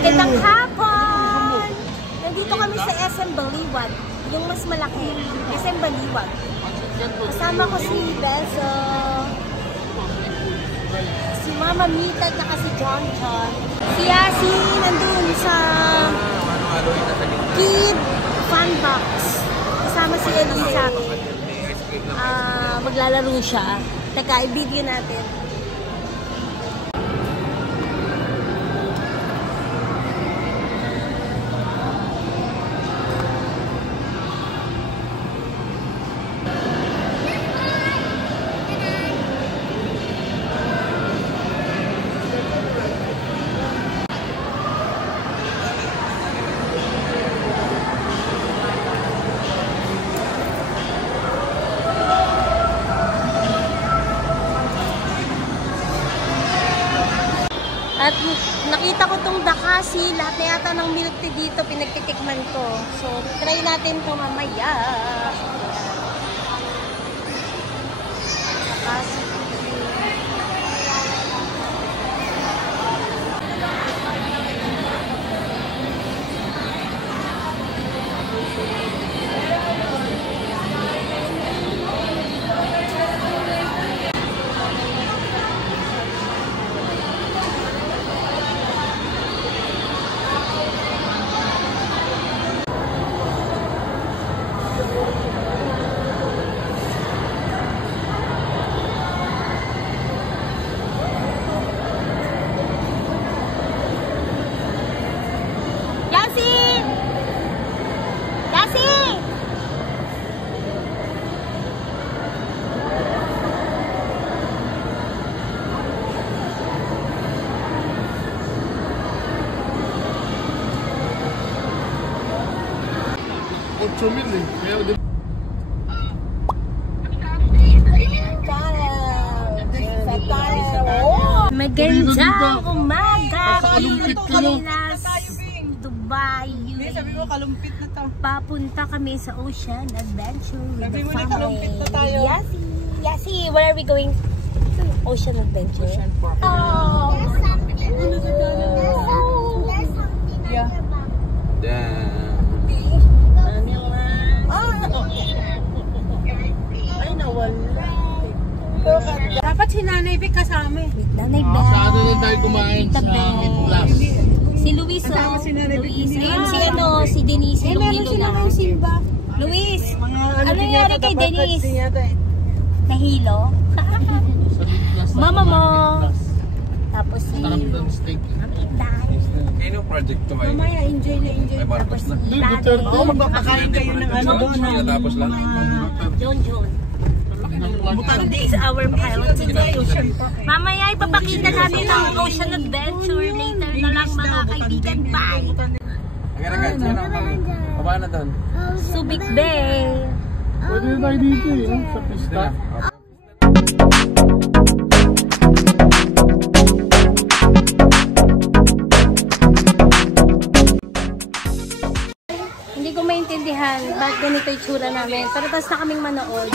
Magandang hapon! Nandito kami sa SM Baliwag. Yung mas malaki. SM Baliwag. Kasama ko si Beso, si Mama Mita, at si John John. Si Yasi nandun sa Kid Fun Box. Kasama si Elisa. Maglalaro siya. Teka, i-video natin. At nakita ko tong Dakasi, lahat na yata ng milk tea dito, pinagtitikman ko. So, try natin to mamaya. Dakasi. Magandang umaga! Dito kami na Dubai. Sabi mo, kalumpit na to. Papunta kami sa Ocean Adventure with the family. Kalumpit na tayo. Yasi, where are we going? Ocean Adventure. Ocean Park. Oh! Yeah. Ay, nawala. Dapat si Nanay Vic kasama eh. Nanay Beth. Saan na tayo kumain sa Midlas? Si Luis, si Denise, Iloilo na. Luis, ano nangyari kay Denise? Nahilo? Mama mo. Tapos si Kaya project to kayo? Mamaya, enjoy na enjoy. Tapos si Magpapakain kayo ng ano doon. Tapos lang? John John. Today is our pilot today. Mamaya ipapakita natin ang Ocean Adventure later na lang mga kaibigan. Bye! Baba na doon. Subic Bay. Pwede na tayo dito eh, sa pista. Hindi ko maintindihan bakit ganito yung tsura namin. Pero tapos na kaming manood.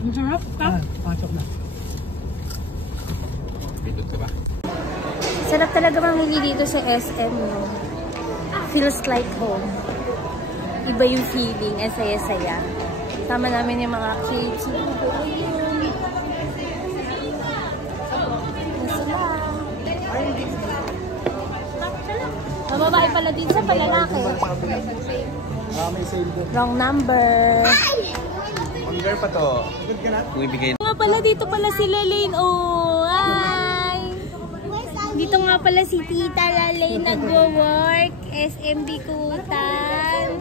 Ang sarap ka? Pasok na. Pindot ka ba? Sarap talaga mamili dito sa SM, no? Feels like home. Iba yung feeling, ang saya-saya. Tama namin yung mga kids. Mababae pala din sa palalaki. Wrong number. Hunger pa to. Kung ibigay Nga pala, dito pala si Lalaine. Oh, hi! Dito nga pala si Tita Lalaine nagwo-work. SMB Kutan.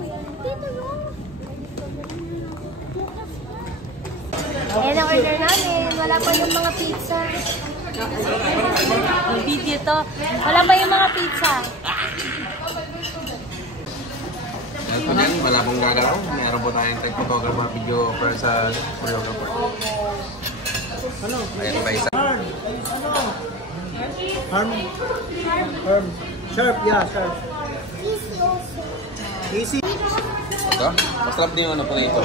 Ayan ang order namin. Wala pa yung mga pizza. Ang video to. Wala pa yung mga pizza. wala pong gagalaw. Meron po tayong photographer, videographer sa choreographer. Ayan pa isa. Sharp, yeah, sharp. Easy. Ito? Masarap din yung ano po ito.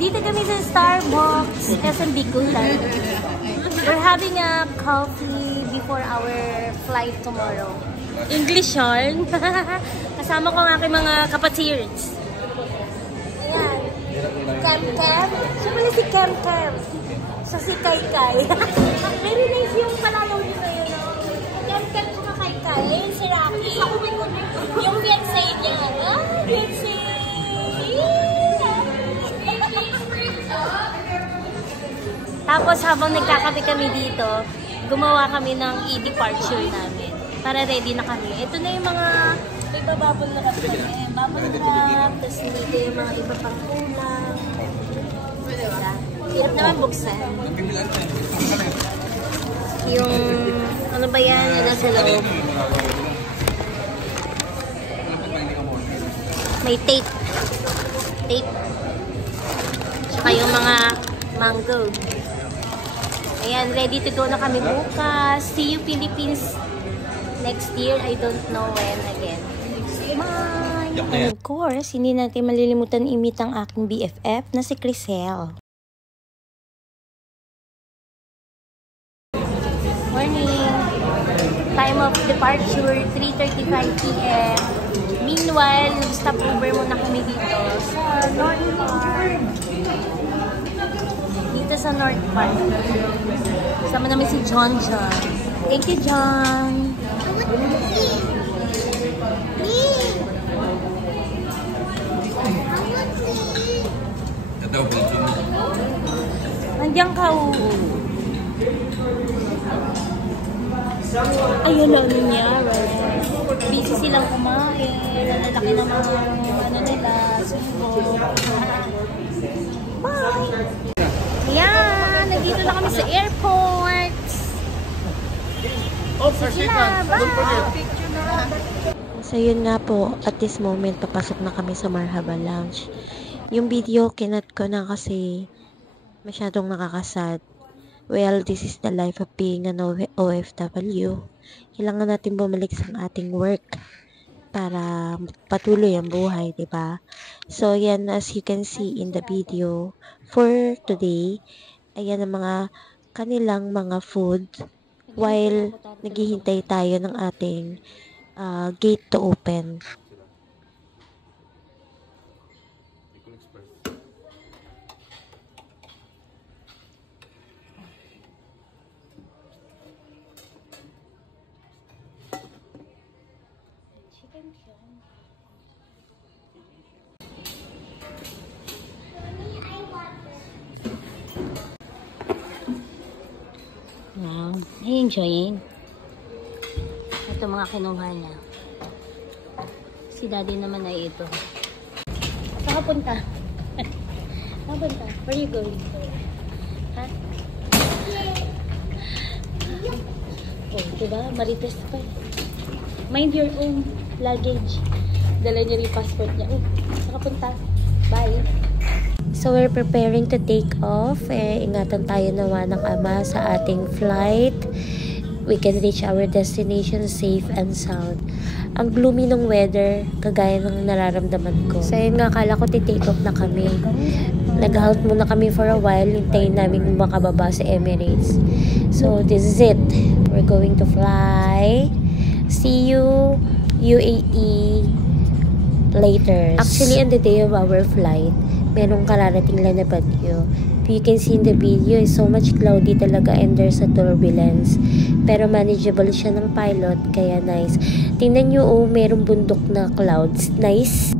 Dito kami sa Starbucks, SM Bikutan. We're having a coffee before our flight tomorrow. English yarn. Kasama ko ang aking mga kapatirs. Ayan. Kem-kem. Siya pala si Kem-kem. Siya si Kai-Kai. Very nice yung palayaw nyo ngayon. Kem-kem siya Kai-Kai. Ayun si Rocky. Yung fiancé niya. Fiancé. Tapos habang nagkakape kami dito, gumawa kami ng e-departure namin. Para ready na kami. Ito na yung mga iba bubble wrap kami. Bubble wrap, tapos dito yung mga iba pang ulam. Diba? Hirap naman buksan. Yung, ano ba yan? Yung nasa loob. May tape. Tape. Tsaka yung mga mango. Ayan, ready to go na kami bukas. See you Philippines next year. I don't know when again. Bye! And of course, hindi natin malilimutan i-meet ang aking BFF na si Crisel. Morning! Time of departure, 3:35 p.m. Meanwhile, stop over muna kami dito sa North Park. Dito sa North Park. Sama namin si John. Thank you, John. Nandiyan ka, ayun na niya, busy silang kumain. Nalalaki na mga ano nila, subo. Bye! Ayan, nandito na kami sa airport. So yun nga po, at this moment, papasok na kami sa Marhaba Lounge. Yung video, kinat ko na kasi masyadong nakakasad. Well, this is the life of being an OFW. Kailangan natin bumalik sa ating work para patuloy ang buhay, diba? So, yan, as you can see in the video, for today, ayan ang mga kanilang mga food while naghihintay tayo ng ating gate to open. Wow, enjoying. Ito mga kinuha niya. Si daddy naman ay ito. Saan ka punta? Saan punta? Where are you going? Ha? Oh, diba? Marites pa. Mind your own luggage. Dala niya yung passport niya. Oh, saan ka punta? Bye. So, we're preparing to take off. Ingatan tayo nawa ng ama sa ating flight. We can reach our destination safe and sound. Ang gloomy ng weather, kagaya ng nararamdaman ko. So, yun nga, akala ko take off na kami. Nag-halt muna kami for a while. Hintayin namin makababa sa Emirates. So, this is it. We're going to fly. See you, UAE, later. Actually, on the day of our flight, merong kararating lang na bagyo. You can see in the video, is so much cloudy talaga and there's a turbulence. Pero manageable siya ng pilot, kaya nice. Tingnan nyo, oh, merong bundok na clouds. Nice.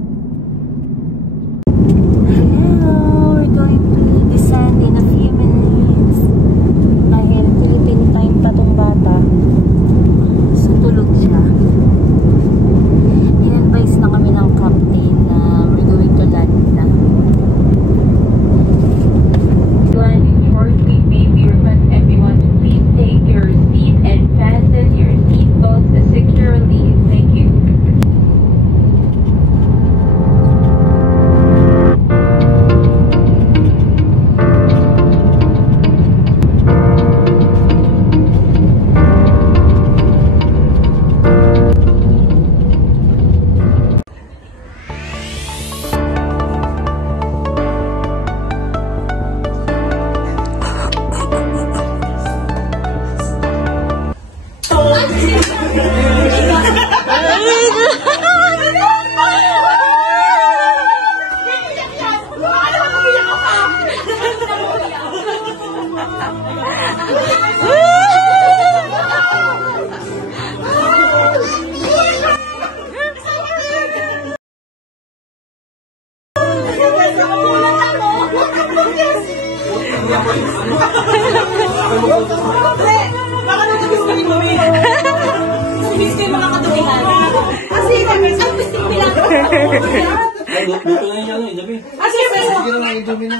Hello, we're going to descend in a few minutes. Dahil Philippine time pa tong bata. So, tulog siya. In-advise na kami ng captain na we're going to land na. Take your seat and fasten your seatbelts securely. Thank you. Baka nung nag-isip mo rin. Sumis kayo mga katulihan. Kasi, ang bisip nila. Buto na yung ano, Jabi. Kasi, Sige na, idumi na.